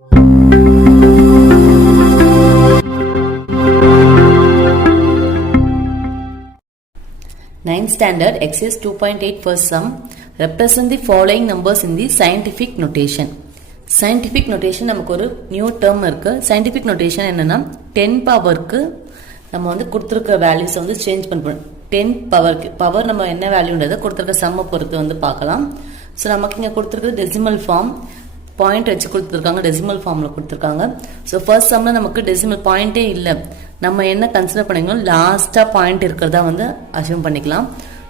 Ninth standard exercise 2.8 first sum. Represent the following numbers in the scientific notation. Scientific notation நமக்கு ஒரு new term இருக்கு. Scientific notation என்னன்னா 10 பவருக்கு நம்ம வந்து கொடுத்திருக்கிற வேல்யூஸ் வந்து சேஞ்ச் பண்ணணும். 10 பவருக்கு பவர் நம்ம என்ன வேல்யூன்றதை கொடுத்திருக்க சம்ம பொறுத்து வந்து பார்க்கலாம். ஸோ நமக்கு இங்கே கொடுத்துருக்குறது டெசிமல் ஃபார்ம் பாயிண்ட் வச்சு கொடுத்துருக்காங்க, டெசிமல் ஃபார்மில் கொடுத்துருக்காங்க. ஸோ ஃபர்ஸ்ட் சம்மில் நமக்கு டெசிமல் பாயிண்டே இல்லை. நம்ம என்ன கன்சிடர் பண்ணிக்கணும், லாஸ்ட்டாக பாயிண்ட் இருக்கிறதா வந்து அசியூம் பண்ணிக்கலாம்.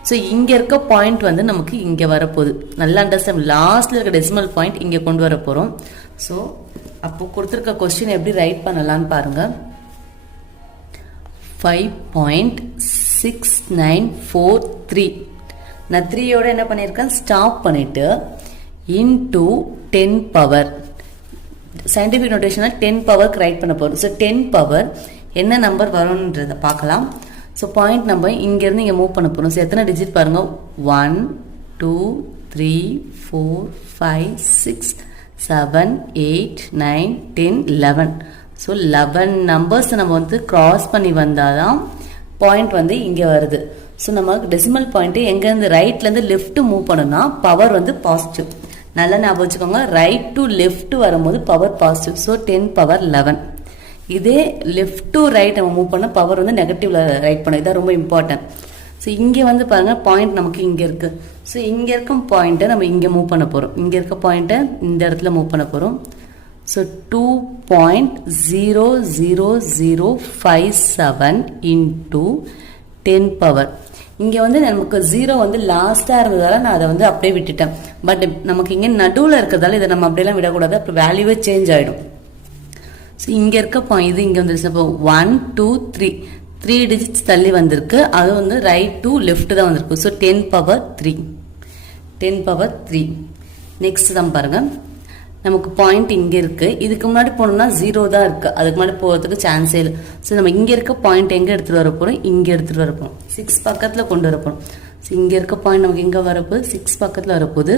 ஸோ இங்கே இருக்க பாயிண்ட் வந்து நமக்கு இங்கே வரப்போகுது. நல்லா அண்டர்ஸ்டாண்ட், லாஸ்ட்டில் இருக்க டெசிமல் பாயிண்ட் இங்கே கொண்டு வர போகிறோம். ஸோ அப்போ கொடுத்துருக்க கொஸ்டின் எப்படி ரைட் பண்ணலான்னு பாருங்கள். 5.6943 நான் 3யோட என்ன பண்ணியிருக்கேன், ஸ்டாப் பண்ணிட்டு இன்டூ 10 பவர். சயின்டிஃபிக் நோட்டேஷனில் 10 பவருக்கு ரைட் பண்ண போகிறோம். ஸோ 10 பவர் என்ன நம்பர் வரும்ன்றதை பார்க்கலாம். ஸோ பாயிண்ட் நம்ம இங்கேருந்து இங்கே மூவ் பண்ண போகிறோம். ஸோ எத்தனை டிஜிட் பாருங்கள், 1 2 3 4 5 6 7 8 9 10 11. ஸோ 11 நம்பர்ஸ் நம்ம வந்து கிராஸ் பண்ணி வந்தால் தான் பாயிண்ட் வந்து இங்கே வருது. ஸோ நம்ம டெசிமல் பாயிண்ட்டு எங்கேருந்து ரைட்லேருந்து லெஃப்ட் மூவ் பண்ணோம்னா பவர் வந்து பாசிட்டிவ். நல்லா ஞாபகம் வச்சுக்கோங்க, ரைட் டு லெஃப்ட் வரும்போது பவர் பாசிட்டிவ். So 10 power 11. இதே லெஃப்ட் டு ரைட் நம்ம மூவ் பண்ண பவர் வந்து நெகட்டிவ்ல ரைட் பண்ண, இதான் ரொம்ப இம்பார்ட்டன்ட். ஸோ இங்கே வந்து பாருங்க பாயிண்ட் நமக்கு இங்கே இருக்கு. ஸோ இங்கே இருக்கும் பாயிண்ட்டை நம்ம இங்கே மூவ் பண்ண போகிறோம். இங்கே இருக்க பாயிண்ட்டை இந்த இடத்துல மூவ் பண்ண போகிறோம். So 2.00057 into 10 power. இங்கே வந்து நமக்கு 0 வந்து லாஸ்ட்டாக இருந்ததால நான் அதை வந்து அப்படியே விட்டுட்டேன். பட் நமக்கு இங்கே நடுவில் இருக்கிறதால இதை நம்ம அப்படியெல்லாம் விடக்கூடாது, அப்புறம் வேல்யூவே சேஞ்ச் ஆகிடும். ஸோ இங்கே இருக்க பாயிண்ட் இது இங்கே வந்துருச்சு. இப்போ 1 2 3 டிஜிட்ஸ் தள்ளி வந்திருக்கு. அது வந்து ரைட் டு லெஃப்ட் தான் வந்திருக்கு. So 10 power 3 10 power 3. நெக்ஸ்ட் தான் பாருங்கள், நமக்கு பாயிண்ட் இங்கே இருக்குது. இதுக்கு முன்னாடி போனோம்னா 0 தான் இருக்குது, அதுக்கு முன்னாடி போகிறதுக்கு சான்ஸே இல்லை. ஸோ நம்ம இங்கே இருக்க பாயிண்ட் எங்கே எடுத்துகிட்டு வர போகிறோம், இங்கே எடுத்துகிட்டு வர போகிறோம். 6 பக்கத்தில் கொண்டு வர போகிறோம். ஸோ இங்கே இருக்க பாயிண்ட் நமக்கு எங்கே வரப்போகுது, 6 பக்கத்தில் வரப்போகுது.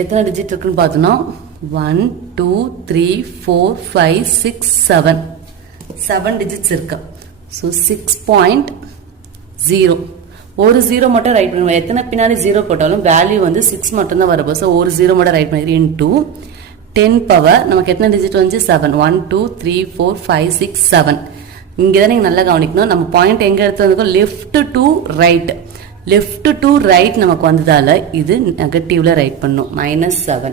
எத்தனை டிஜிட் இருக்குன்னு பார்த்தோன்னா 1 2 3 4 5 6 7 டிஜிட்ஸ் இருக்கு. ஸோ 6.0 ஒரு 0 மட்டும் ரைட் பண்ணுவோம். எத்தனை பின்னாடி 0 போட்டாலும் வேல்யூ வந்து 6 மட்டும் தான் வரப்போ. ஸோ ஒரு 0 மட்டும் ரைட் பண்ணி இன்டூ 10 பவர் நமக்கு எத்தனை டிஜிட் வந்து 7 1 2 3 4 5 6 7. இங்கே தான் நீங்கள் நல்லா கவனிக்கணும். நம்ம பாயிண்ட் எங்கே எடுத்து வந்திருக்கோம், left to right. Left to right நமக்கு வந்ததால இது நெகட்டிவ்ல ரைட் பண்ணும், -7.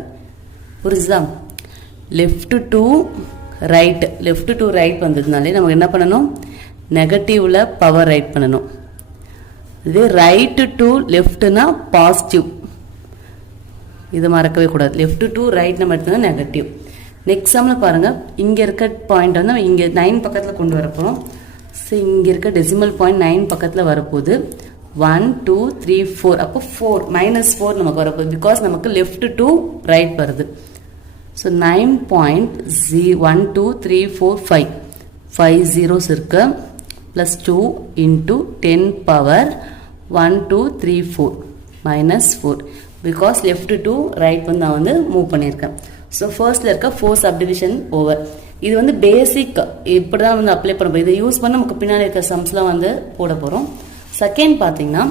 புரிஞ்சுதா? லெஃப்ட் டு ரைட் வந்ததுனாலே நமக்கு என்ன பண்ணணும், நெகட்டிவ்ல பவர் ரைட் பண்ணணும். இது ரைட் டு லெஃப்ட்னா பாசிட்டிவ், இது மறக்கவே கூடாது. லெஃப்ட் டு ரைட் நம்ம எடுத்தோம்னா நெகட்டிவ். நெக்ஸ்ட் சம்ல பாருங்க, இங்க இருக்க பாயிண்ட் வந்து இங்க 9 பக்கத்தில் கொண்டு வரப்போம். ஸோ இங்க இருக்க டெசிமல் பாயிண்ட் 9 பக்கத்தில் வரப்போகுது. 1 2 3 4 அப்போ 4 -4 நமக்கு வரப்போகுது. பிகாஸ் நமக்கு லெஃப்ட் டு ரைட் வருது. ஸோ 9.1 2 3 4 5 zeros இருக்கு. Plus 2 into 10 power 1 2 3 4 -4. Because left to right வந்து நான் வந்து மூவ் பண்ணியிருக்கேன். ஸோ ஃபர்ஸ்ட்ல இருக்க 4 சப்டிவிஷன் ஓவர். இது வந்து பேசிக், இப்படி தான் வந்து அப்ளை பண்ண போகிறோம். இதை யூஸ் பண்ண நமக்கு பின்னாடி இருக்க சம்ஸ்லாம் வந்து போட போகிறோம். செகண்ட் பார்த்தீங்கன்னா,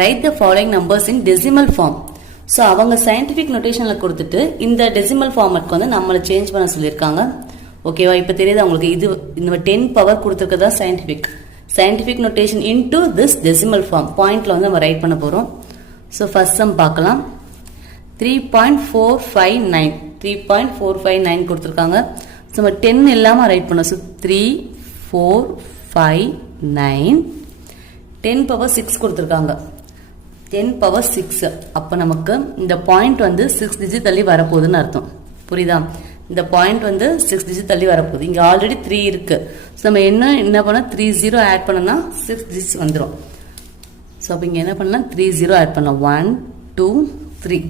write the following numbers in decimal form. So அவங்க சயின்டிஃபிக் நோட்டேஷனில் கொடுத்துட்டு இந்த டெசிமல் ஃபார்மட்க்கு வந்து நம்மளை சேஞ்ச் பண்ண சொல்லியிருக்காங்க. ஓகேவா? இப்போ தெரியுது அவங்களுக்கு, இது இந்த 10 பவர் கொடுத்துருக்கதா scientific notation into this decimal form பாயிண்ட்ல வந்து நம்ம ரைட் பண்ண போகிறோம். ஸோ ஃபர்ஸ்ட் சம் பார்க்கலாம். 3.459 கொடுத்துருக்காங்க. ஸோ நம்ம 10 இல்லாமல் ரைட் பண்ணோம். ஸோ 3 4 5 9 10 பவர் 6 கொடுத்துருக்காங்க. 10 பவர் 6. அப்போ நமக்கு இந்த பாயிண்ட் வந்து 6 டிஜிட் தள்ளி வரப்போகுதுன்னு அர்த்தம். புரியுதா? இந்த பாயிண்ட் வந்து 6 டிஜிட் தள்ளி வரப்போகுது. இங்கே ஆல்ரெடி 3 இருக்கு. ஸோ நம்ம என்ன பண்ணால் 3 0 ஆட் பண்ணோம்னா 6 டிஜிட்ஸ் வந்துடும். ஸோ அப்போ இங்கே என்ன பண்ணலாம், 3 0 ஆட் பண்ணலாம். 1 2 3.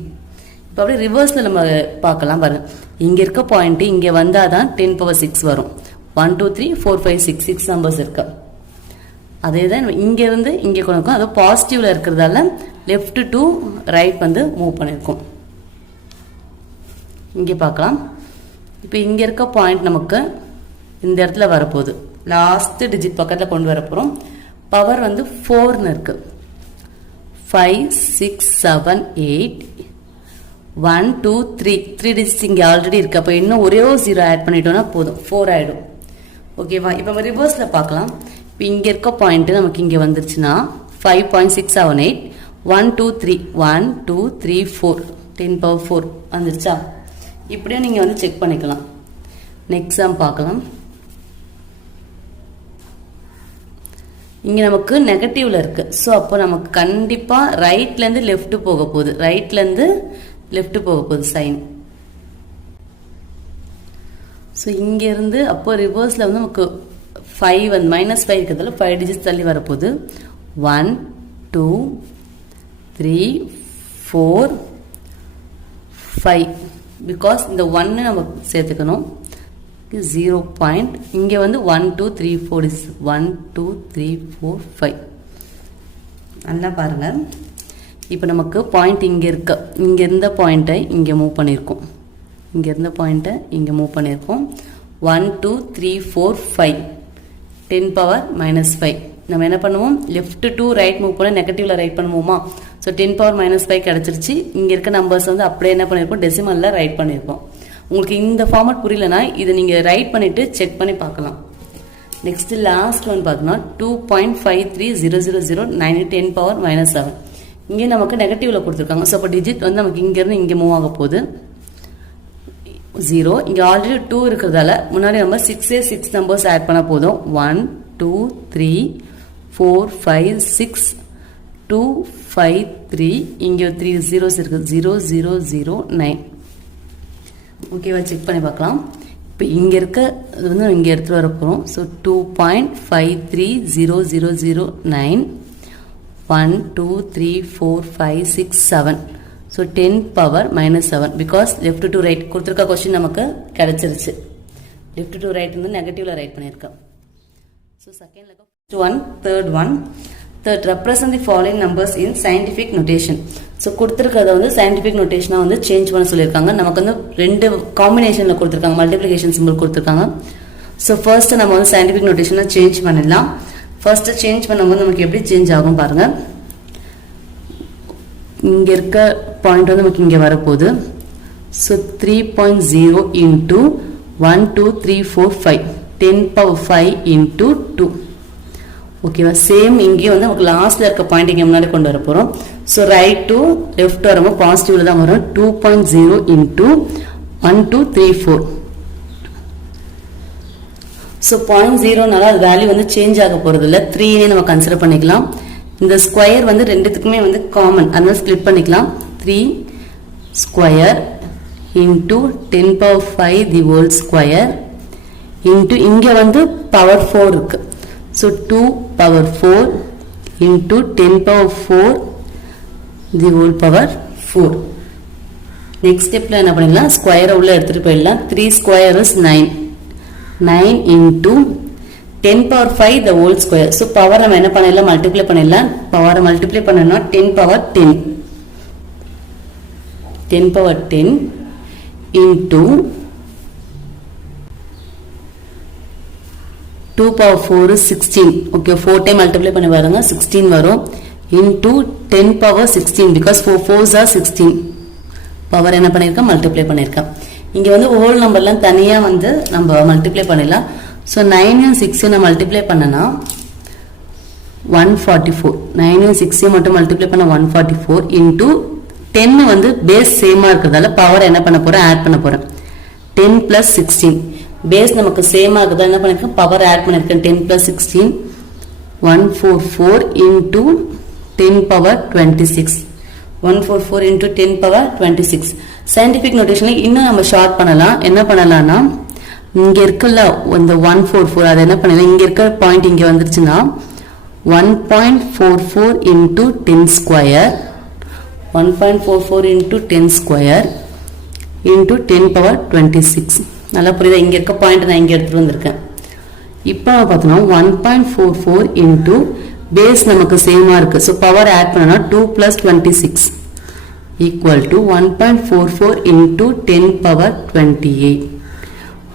இப்போ அப்படியே ரிவர்ஸில் நம்ம பார்க்கலாம் பாருங்க. இங்கே இருக்க பாயிண்ட் இங்கே வந்தால் தான் 10 பவர் 6 வரும். 1 2 3 4 5 6 நம்பர்ஸ் இருக்கு. அதே தான் இங்கேருந்து இங்கே கொண்டு இருக்கும். அது பாசிட்டிவ்ல இருக்கிறதால லெஃப்ட் டு ரைட் வந்து மூவ் பண்ணியிருக்கோம். இங்கே பார்க்கலாம். இப்போ இங்கே இருக்க பாயிண்ட் நமக்கு இந்த இடத்துல வரப்போகுது. லாஸ்ட் டிஜிட் பக்கத்தில் கொண்டு வர போகிறோம். பவர் வந்து 4ன்னு இருக்கு. 5 6 7 8 1 2 3 டிஜிட்ஸ் இங்கே ஆல்ரெடி இருக்கு. அப்போ இன்னும் ஒரே 0 ஆட் பண்ணிட்டோம்னா போதும், 4 ஆகிடும். ஓகேவா? இப்போ நம்ம ரிவர்ஸில் பார்க்கலாம். இப்போ இங்கே இருக்க பாயிண்ட்டு நமக்கு இங்கே வந்துருச்சுன்னா 5.678 1 2 3 1 2 3 4 10 power 4 வந்துருச்சா? இப்படியும் நீங்கள் வந்து செக் பண்ணிக்கலாம். நெக்ஸ்ட் சம் பார்க்கலாம். இங்கே நமக்கு நெகட்டிவ்ல இருக்கு. ஸோ அப்போ நமக்கு கண்டிப்பாக ரைட்லேருந்து லெஃப்ட் போக போகுது. ரைட்லேருந்து லெஃப்ட் போக போகுது சைன். ஸோ இங்கேருந்து அப்போ ரிவர்ஸில் வந்து நமக்கு 5 வந்து -5 இருக்கிறதால 5 டிஜிட்ஸ் தள்ளி வரப்போகுது. 1 2 3 4 5 பிகாஸ் இந்த 1 நம்ம சேர்த்துக்கணும். 0 பாயிண்ட் இங்கே வந்து 1 2 3 4 இஸ் 1 2 3 4 5. நல்லா பாருங்க. இப்போ நமக்கு பாயிண்ட் இங்கே இருக்கு. இங்கே இருந்த பாயிண்ட்டை இங்கே மூவ் பண்ணியிருக்கோம். இங்கே இருந்த பாயிண்ட்டை இங்கே மூவ் பண்ணியிருக்கோம். 1 2 3 4 5 10 power -5. நம்ம என்ன பண்ணுவோம்? லெஃப்ட் டு ரைட் மூவ் பண்ண நெகட்டிவ்ல ரைட் பண்ணுவோமா? ஸோ 10 power -5 கிடச்சிருச்சு. இங்கே இருக்க நம்பர்ஸ் வந்து அப்படியே என்ன பண்ணியிருப்போம்? டெசிமலில் ரைட் பண்ணியிருப்போம். உங்களுக்கு இந்த ஃபார்மட் புரியலனா இதை நீங்கள் ரைட் பண்ணிவிட்டு செக் பண்ணி பார்க்கலாம். நெக்ஸ்ட் லாஸ்ட் ஒன் பார்த்தோம்னா 2.53000 10 power -7. இங்கே நமக்கு நெகட்டிவ்ல கொடுத்துருக்காங்க. ஸோ அப்போ டிஜிட் வந்து நமக்கு இங்கேருந்து இங்கே மூவ் ஆக போகுது. 0 இங்கே ஆல்ரெடி 2 இருக்கிறதால முன்னாடி நம்ம 6 நம்பர்ஸ் ஆட் பண்ண போதும். 1 2 3 4 5 6 2 5 3 இங்கே 3 zeros இருக்குது. 0 0 0 9. ஓகேவா? செக் பண்ணி பார்க்கலாம். இப்போ இங்கே இருக்க இது வந்து இங்கே எடுத்துகிட்டு வர போகிறோம். So 2.5300009 1 2 3 4 5 6 7. So 10 power -7 because left to right கொடுத்துருக்க கொஸ்டின் நமக்கு கிடைச்சிருச்சு. லெஃப்ட் டு ரைட் வந்து நெகட்டிவ்ல ரைட் பண்ணியிருக்கோம். So second one third one represent the following numbers in scientific notation. So கொடுத்துருக்கிறத வந்து சயின்டிஃபிக் நோட்டேஷனாக வந்து சேஞ்ச் பண்ண சொல்லியிருக்காங்க. நமக்கு வந்து 2 காம்பினேஷனில் கொடுத்துருக்காங்க. மல்டிப்ளிகேஷன் சிம்பிள் கொடுத்துருக்காங்க. ஸோ ஃபர்ஸ்ட் நம்ம வந்து சயின்டிஃபிக் நோட்டேஷனாக சேஞ்ச் பண்ணிடலாம். ஃபர்ஸ்ட் சேஞ்ச் பண்ணும்போது நமக்கு எப்படி சேஞ்ச் ஆகும் பாருங்கள். இங்கே இருக்க பாயிண்ட் வந்து நமக்கு இங்கே வரப்போகுது. So 3.0 into 1 2 3 4 5 10 power 5 into 2. ஓகேவா? சேம் இங்கேயும் வந்து நமக்கு லாஸ்ட்ல இருக்க பாயிண்ட் இங்கே முன்னாடி கொண்டு வர போகிறோம். ஸோ ரைட் டு லெஃப்ட் வரும்போது பாசிட்டிவ்ல தான் வரும். 2.0 into 1 2 3 4. ஸோ 0.0னால அது வேல்யூ வந்து சேஞ்ச் ஆக போகிறது இல்லை. 3னே நம்ம கன்சிடர் பண்ணிக்கலாம். இந்த ஸ்கொயர் வந்து ரெண்டுத்துக்குமே வந்து காமன், அதனால ஸ்ப்ளிட் பண்ணிக்கலாம். 3 square into 10 power 5 the whole square into இங்கே வந்து பவர் 4 இருக்கு. So 2 power 4 into 10 power 4 the whole power 4. Next ஸ்டெப்ல என்ன பண்ணிடலாம்? ஸ்கொயரை உள்ள எடுத்துட்டு போயிடலாம். 3 square is 9 into 10 power 5 the whole square. So power நம்ம என்ன பண்ணிடலாம்? மல்டிப்ளை பண்ணிடலாம். பவரை மல்டிப்ளை பண்ணணும்னா 10 power 10 10 power 10 into 2 power 4 is 16. Okay, 4 time multiply பண்ணி பாருங்க, 16 வரும். into 10 power 16 because 4 4s are 16. Power என்ன பண்ணியிருக்கேன்? மல்டிப்ளை பண்ணியிருக்கேன். இங்கே வந்து ஹோல் நம்பர்லாம் தனியாக வந்து நம்ம மல்டிப்ளை பண்ணிடலாம். ஸோ 9 6 நான் மல்டிப்ளை பண்ணனா 144. 9 6 மட்டும் மல்டிப்ளை பண்ண 144 into 10 வந்து பேஸ் சேமாக இருக்கிறதால பவர் என்ன பண்ண போகிறேன்? ஆட் பண்ண போகிறேன். 10 plus 16 பேஸ் நமக்கு சேமாக இருக்குதா, என்ன பண்ணியிருக்கேன்? பவர் ஆட் பண்ணியிருக்கேன். 10 plus 16 144 into 10 power 26. 144 into 10 power 26. Scientific நோட்டேஷனில் இன்னும் நம்ம ஷார்ட் பண்ணலாம். என்ன பண்ணலாம்னா இங்கே இருக்குல்ல இந்த 144 அதை என்ன பண்ணலாம்? இங்கே இருக்கிற பாயிண்ட் இங்கே வந்துருச்சுன்னா 1.44 into 10 square 1.44 into 10 square into 10 power 26. நல்லா புரியுதா? இங்கே இருக்க பாயிண்ட் நான் இங்கே எடுத்துகிட்டு வந்திருக்கேன். இப்போ பார்த்தோம்னா 1.44 into பேஸ் நமக்கு சேமாக இருக்குது. ஸோ பவர் ஆட் பண்ணனா 2 plus 26 equal to 1.44 into 10 power 28.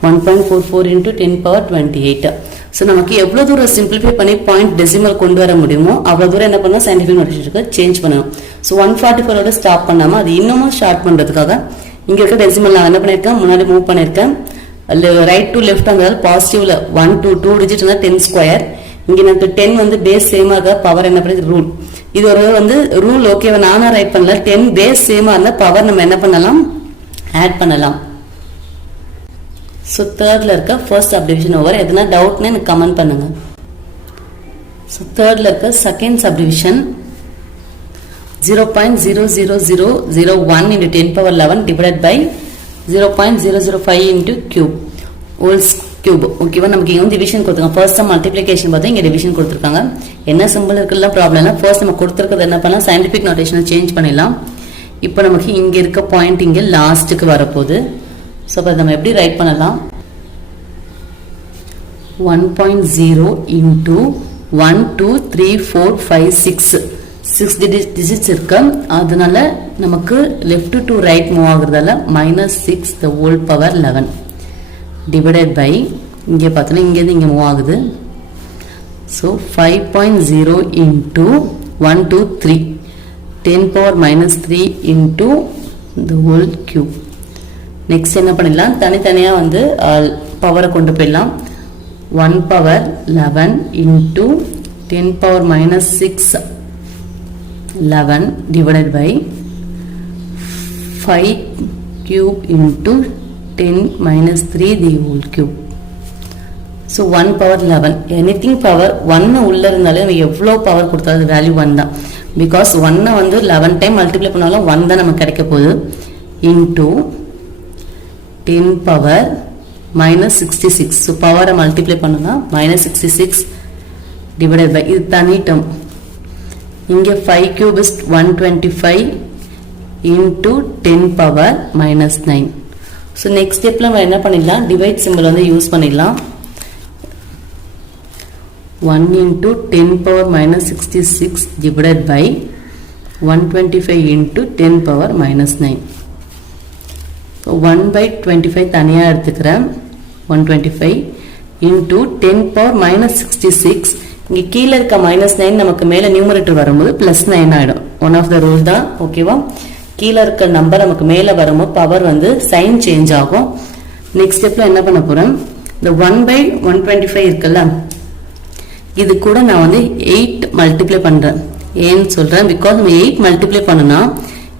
1.44 into 10 power 28. So நமக்கு எவ்வளோ தூரம் சிம்பிளிஃபை பண்ணி பாயிண்ட் டெசிமல் கொண்டு வர முடியுமோ அவ்வளோ தூரம் என்ன பண்ணணும், சயின்டிஃபிக் நோட்டேஷனுக்கு சேஞ்ச் பண்ணணும். ஸோ 144 ஸ்டாப் பண்ணாமல் அது இன்னமும் ஷார்ட் பண்ணுறதுக்காக இங்கே இருக்க டெசிமல் நான் என்ன பண்ணியிருக்கேன், முன்னாடி மூவ் பண்ணியிருக்கேன். ரைட் டு லெஃப்ட் அங்கிறதால பாசிட்டிவ்ல 1 to 2 டிஜிட் இருந்தால் 10 ஸ்கொயர். இங்கே நமக்கு 10 வந்து பேஸ் சேமாக இருக்க பவர் என்ன பண்ணி ரூல். இது ஒரு வந்து ரூல் ஓகேவா, நானும் ரைட் பண்ணல. 10 பேஸ் சேமாக இருந்தால் பவர் நம்ம என்ன பண்ணலாம், ஆட் பண்ணலாம். ஸோ தேர்ட்ல இருக்க ஃபர்ஸ்ட் சப்டிவிஷன் ஓவர். எதுனா டவுட்னா எனக்கு கமெண்ட் பண்ணுங்க. ஸோ தேர்ட்ல இருக்க second subdivision 0.00001 into 10 power 11 divided by 0.005 into cube whole cube. ஓகேவா, நமக்கு இங்கே வந்து டிவிஷன் கொடுத்துருக்காங்க. ஃபர்ஸ்ட் மல்டிப்ளிகேஷன் பார்த்தா இங்கே டிவிஷன் கொடுத்துருக்காங்க. என்ன சிம்பிள் இருக்குல்ல ப்ராப்ளம் இல்லை. ஃபர்ஸ்ட் நம்ம கொடுத்துருக்கிறது என்ன பண்ணலாம், சயின்டிஃபிக் நோட்டேஷனை சேஞ்ச் பண்ணிடலாம். இப்போ நமக்கு இங்கே இருக்க பாயிண்ட் இங்கே லாஸ்ட்டுக்கு வரப்போகுது. ஸோ அப்போ நம்ம எப்படி ரைட் பண்ணலாம், 1.0 into 1 2 3 4 5 6 digits இருக்கு. அதனால நமக்கு லெஃப்ட் டு ரைட் மூவ் ஆகுறதால -6 the whole power 11 divided by இங்கே பார்த்தோன்னா இங்கேருந்து இங்கே மூவ் ஆகுது. So 5.0 into 1 2 3 10 power -3 into the whole cube. Next என்ன பண்ணிடலாம், தனித்தனியாக வந்து பவரை கொண்டு போயிடலாம். 1 power 11 into 10 power -6 11 divided by 5 cube into 10 -3 the whole cube. So 1 power 11. Anything power 1 உள்ள இருந்தாலே நம்ம எவ்வளோ பவர் கொடுத்தாலும் வேல்யூ 1 தான். பிகாஸ் 1 வந்து 11 டைம் மல்டிப்ளை பண்ணாலும் 1 தான் நமக்கு கிடைக்க போகுது. Into 10 power -66. ஸோ பவரை மல்டிப்ளை பண்ணுங்க, -66 டிவைடட் பை இது தனி டேர்ம். இங்கே 5 cube is 125 into 10 power -9. So next ஸ்டெப்பில் நம்ம என்ன பண்ணிடலாம், டிவைட் சிம்பிள் வந்து யூஸ் பண்ணிடலாம். 1 into 10 power -66 divided by 125 into 10 power -9. So 1 by 25 தனியாக எடுத்துக்கிறேன். 125 into 10 power -66. இங்கே கீழே இருக்க -9 நமக்கு மேலே நியூமரேட்டர் வரும்போது +9 ஆகிடும். ஒன் ஆஃப் த ரூல் தான். ஓகேவா, கீழே இருக்க நம்பர் நமக்கு மேலே வரும்போது பவர் வந்து சைன் சேஞ்ச் ஆகும். நெக்ஸ்ட் ஸ்டெப்பில் என்ன பண்ண போகிறேன், இந்த 1 by 125 இருக்குல்ல, இது கூட நான் வந்து 8 மல்டிப்ளை பண்ணுறேன். ஏன்னு சொல்கிறேன், பிகாஸ் நம்ம 8 மல்டிப்ளை பண்ணுனா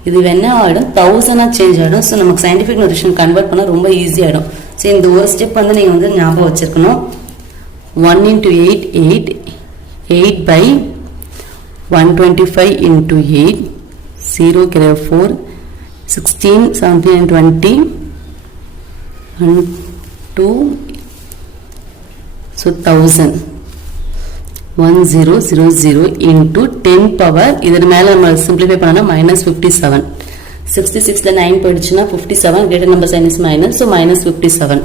இது என்ன ஆகிடும், 1000 சேஞ்ச் ஆகிடும். ஸோ நமக்கு சயின்டிஃபிக் நோட்டேஷன் கன்வெர்ட் பண்ண ரொம்ப ஈஸி ஆகிடும். ஸோ இந்த ஒரு ஸ்டெப் வந்து நீங்கள் வந்து ஞாபகம் வச்சுருக்கணும். 1 into 8 8 8 by 125 into 8 0 4 16 17 and 20 1 2. so 1000 1000 into 10 power இதன் மேல நம்ம சிம்பிளிஃபை பண்ணா -57. 66ல 9 போயிடுச்சுன்னா 57, greater number sign is minus, so -57.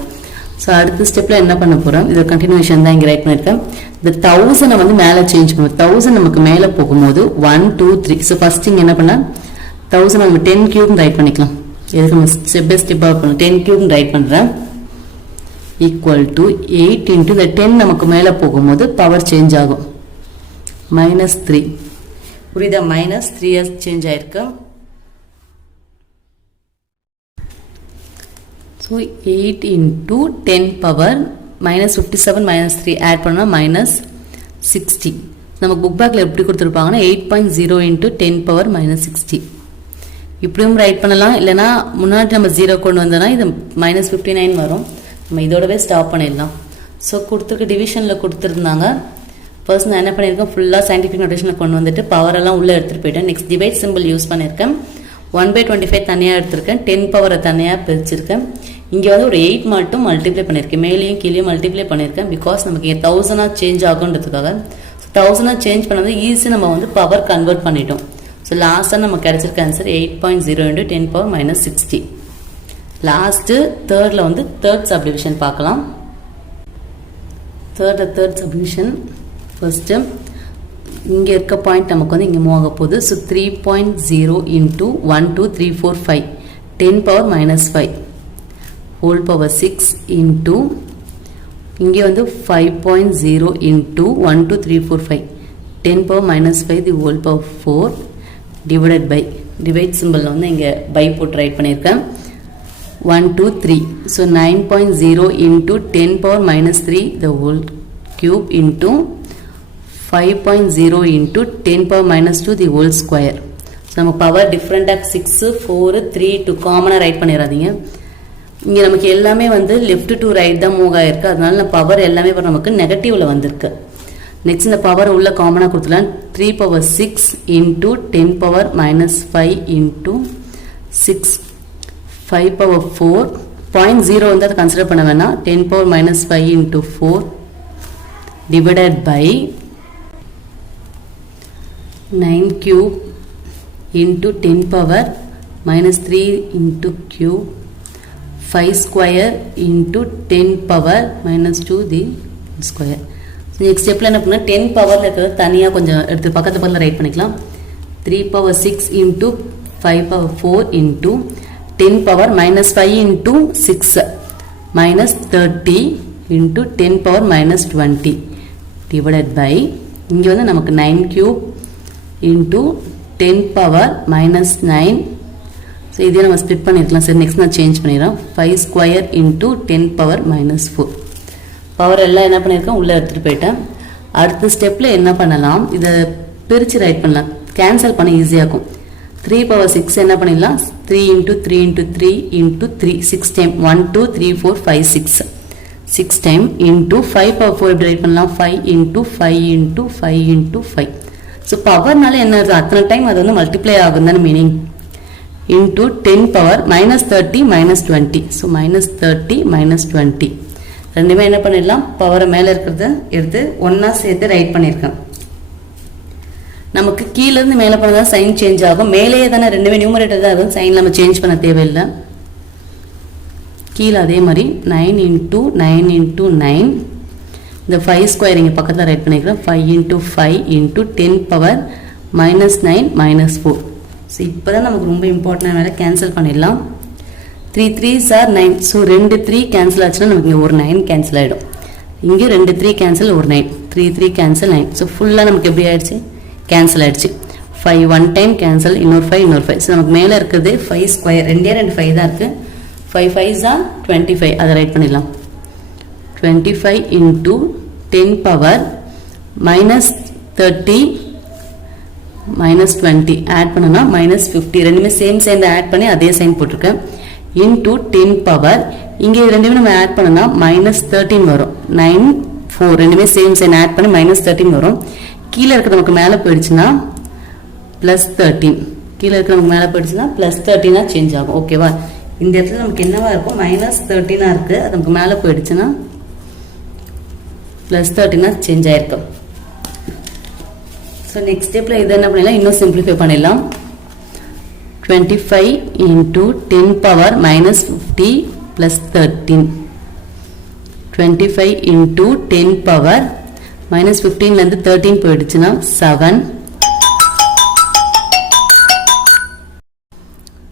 So அடுத்த ஸ்டெப்ல என்ன பண்ண போறோம், இது கண்டினியூஷன் தான் இங்கே ரைட் பண்ணிருக்கேன். இந்த 1000 வந்து மேலே சேஞ்ச் பண்ணுவோம். 1000 நமக்கு மேலே போகும்போது 1 2 3. ஸோ ஃபர்ஸ்ட் இங்கே என்ன பண்ண, 1000 நம்ம 10 கியூப் ரைட் பண்ணிக்கலாம். எதுக்கு நம்ம ஸ்டெப் பை ஸ்டெப்பாக பண்ணணும். 10 கியூப் ரைட் பண்ணுறேன். equal to 8 into the 10 நமக்கு மேலே போகும்போது பவர் சேஞ்ச் ஆகும், -3. புரியுதா, -3 சேஞ்ச் ஆயிருக்கு. ஸோ 8 into 10 பவர் -57 -3 ஆட் பண்ணால் -60. நம்ம புக் பேக்கில் எப்படி கொடுத்துருப்பாங்கன்னா 8.0 into 10 பவர் -60. இப்படியும் ரைட் பண்ணலாம். இல்லைனா முன்னாடி நம்ம 0 கொண்டு வந்தோம்னா இது -59 வரும். நம்ம இதோடவே ஸ்டாப் பண்ணிடலாம். ஸோ கொடுத்துருக்க டிவிஷனில் கொடுத்துருந்தாங்க. ஃபர்ஸ்ட் நான் என்ன பண்ணியிருக்கேன், ஃபுல்லாக சயின்டிஃபிக் நோட்டேஷனில் கொண்டு வந்துட்டு பவரெல்லாம் உள்ளே எடுத்துகிட்டு போயிட்டேன். நெக்ஸ்ட் டிவைட் சிம்பிள் யூஸ் பண்ணியிருக்கேன். 1 by 25 தனியாக எடுத்திருக்கேன். 10 பவரை தனியாக பிரிச்சிருக்கேன். இங்கே வந்து ஒரு 8 மட்டும் மல்டிப்ளை பண்ணியிருக்கேன். மேலேயும் கீழே மல்டிப்ளை பண்ணியிருக்கேன். பிகாஸ் நமக்கு 1000 சேஞ்ச் ஆகுன்றதுக்காக. ஸோ 1000 சேஞ்ச் பண்ணது ஈஸி, நம்ம வந்து பவர் கன்வெர்ட் பண்ணிட்டோம். ஸோ லாஸ்ட்டாக நம்ம கிடைச்சிருக்க ஆன்சர் 8.0 into 10 power -60. லாஸ்ட்டு தேர்டில் வந்து தேர்ட் சப்டிவிஷன் பார்க்கலாம். தேர்ட் சப்டிவிஷன் ஃபர்ஸ்ட்டு இங்கே இருக்க பாயிண்ட் நமக்கு வந்து இங்கே மூவ் ஆக போகுது. So 3.0 into 1 2 3 4 5 10 power -5 whole power 6 into இங்கே வந்து 5.0 into 1 2 3 4 5 10 power minus 5 the whole power 4 divided by divide symbol வந்து இங்கே by போட்டு ரைட் பண்ணியிருக்கேன் 1 2 3 so 9.0 into 10 power minus 3 the whole cube into 5.0 into 10 power minus 2 the whole square. So நம்ம power டிஃப்ரெண்டாக 6 4 3 2 காமனாக right பண்ணிடாதீங்க. இங்கே நமக்கு எல்லாமே வந்து லெஃப்ட் டு ரைட் தான் மூவ் ஆகிருக்கு. அதனால பவர் எல்லாமே இப்போ நமக்கு நெகட்டிவில் வந்திருக்கு. நெக்ஸ்ட் இந்த பவர் உள்ள காமனாக கொடுத்துலாம் 3 power 6 into 10 power minus 5 into 6 5 power 4 0.0 வந்து அதை கன்சிடர் பண்ண வேணாம் 10 power minus 5 into 4 divided by 9 cube into 10 power minus 3 into cube 5 square into 10 power minus 2 the square. Next ஸ்டெப்பில் என்ன பண்ணால் 10 பவரில் இருக்கிறது தனியாக கொஞ்சம் எடுத்து பக்கத்து பக்கத்தில் ரைட் பண்ணிக்கலாம் 3 power 6 into 5 power 4 into 10 power minus 5 into 6 minus 30 into 10 power minus 20 divided by இங்கே வந்து நமக்கு 9 cube into 10 power minus 9 so இதே நம்ம ஸ்பிட் பண்ணியிருக்கலாம். சரி நெக்ஸ்ட் நான் சேஞ்ச் பண்ணிடுறேன் 5 square into 10 power minus 4 power எல்லாம் என்ன பண்ணியிருக்கேன் உள்ளே எடுத்துகிட்டு போயிட்டேன். அடுத்த ஸ்டெப்பில் என்ன பண்ணலாம் இதை பிரித்து ரைட் பண்ணலாம் கேன்சல் பண்ண ஈஸியாக இருக்கும் 3 power 6 என்ன பண்ணிடலாம் 3 into 3 into 3 into 3 6 time 1 2 3 4 5 6 6 time into 5 power 4 எப்படி ரைட் பண்ணலாம் 5 into 5 into 5 into 5 ஸோ பவர்னால என்ன வருது அத்தனை டைம் அது வந்து மல்டிப்ளை ஆகும் தானே meaning into 10 power minus 30 minus 20 so minus 30 minus 20 ரெண்டுமே என்ன பண்ணிடலாம் பவரை மேலே இருக்கிறத எடுத்து ஒன்றா சேர்த்து ரைட் பண்ணியிருக்கேன். நமக்கு கீழேருந்து மேலே பண்ணதான் சைன் சேஞ்ச் ஆகும் மேலேயே தானே ரெண்டுமே நியூமரேட்டர் தான் இருக்கும் சைன் நம்ம சேஞ்ச் பண்ண தேவையில்லை. கீழே அதே மாதிரி 9 into 9 into 9 இந்த 5 ஸ்கொயர் இங்கே பக்கத்தில் ரைட் பண்ணிக்கிறேன் 5 into 5 into 10 power minus 9 minus 4 so இப்போ தான் நமக்கு ரொம்ப இம்பார்ட்டன்ட் வேலை கேன்சல் பண்ணிடலாம் 3 3s are 9 ஸோ 2 3 கேன்சல் ஆச்சுன்னா நமக்கு இங்கே ஒரு 9 கேன்சல் ஆகிடும் இங்கே 2 3 கேன்சல் ஒரு 9 3 3 கேன்சல் 9 ஸோ ஃபுல்லாக நமக்கு எப்படி ஆயிடுச்சு கேன்சல் ஆகிடுச்சு 5 1 டைம் கேன்சல் இன்னொரு 5 ஸோ நமக்கு மேலே இருக்கிறது 5 ஸ்கொயர் 2 5 தான் இருக்குது 5 5s are 25 அதை ரைட் பண்ணிடலாம் 25 into 10 power minus 30 minus 20 add பண்ணனா minus 50 ரெண்டுமே சேம் சேர்ந்து ஆட் பண்ணி அதே சைன் போட்டிருக்கேன் into 10 power இங்கே ரெண்டுமே நம்ம ஆட் பண்ணனா minus 13 வரும் 9 4 ரெண்டுமே சேம் சைன் ஆட் பண்ணி minus 13 வரும் கீழே இருக்க நமக்கு மேலே போயிடுச்சுன்னா plus 13 கீழே இருக்க நமக்கு மேலே போயிடுச்சுன்னா plus 13 சேஞ்ச் ஆகும் ஓகேவா இந்த இடத்துல நமக்கு என்னவா இருக்கும் minus 13 இருக்குது அது நமக்கு மேலே போயிடுச்சுன்னா plus 13 சேஞ்ச் ஆயிருக்கும். ஸோ நெக்ஸ்ட் ஸ்டெப்பில் இது என்ன பண்ணிடலாம் இன்னும் சிம்பிளிஃபை பண்ணிடலாம் 25 into 10 power minus 50 plus 13 25 into 10 power minus 15லேருந்து 13 போயிடுச்சுன்னா 7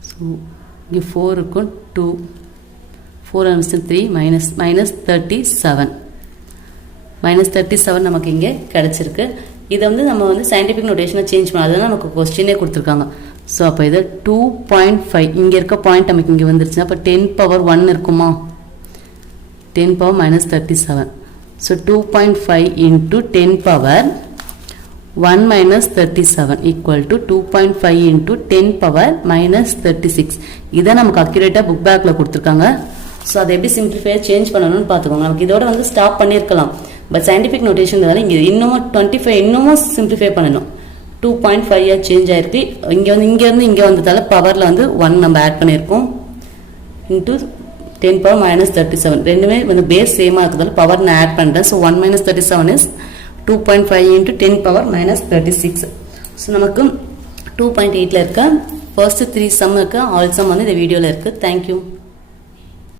ஸோ இங்கே 4 இருக்கும் 2 4 3 minus 37 minus 37 நமக்கு இங்கே கிடச்சிருக்கு. இதை வந்து நம்ம வந்து சயின்டிஃபிக் நோட்டேஷனை சேஞ்ச் பண்ணலாம் அதுதான் நமக்கு கொஸ்டினே கொடுத்துருக்காங்க. ஸோ அப்போ இது 2.5 இங்கே இருக்க பாயிண்ட் நமக்கு இங்கே வந்துருச்சுன்னா அப்போ 10 power 1 இருக்குமா 10 power minus 37 so 2.5 into 10 power 1 minus 37 equal to 2.5 into 10 power minus 36 இதை நமக்கு அக்யூரேட்டாக புக் பேக்கில் கொடுத்துருக்காங்க. ஸோ அதை எப்படி சிம்பிளிஃபையாக சேஞ்ச் பண்ணணும்னு பார்த்துக்கோங்க. நமக்கு இதோட வந்து ஸ்டாப் பண்ணியிருக்கலாம் பட் சயின்டிஃபிக் நோட்டேஷன் இங்கே இன்னமும் 25 இன்னமும் சிம்பிளிஃபை பண்ணணும் 2.5 சேஞ்ச் ஆயிருக்கு இங்கேருந்து இங்கே வந்ததால பவரில் வந்து 1 நம்ம ஆட் பண்ணியிருக்கோம் இன்ட்டு 10 power minus 37 ரெண்டுமே வந்து பேஸ் சேமாக இருக்கிறதால பவர் நான் ஆட் பண்ணுறேன். So 1 minus 37 is 2.5 into 10 power minus 36 so நமக்கு 2.8ல் இருக்க ஃபர்ஸ்ட் 3 சம் இருக்குது ஆல் சம் வந்து இந்த வீடியோவில் இருக்குது. தேங்க்யூ.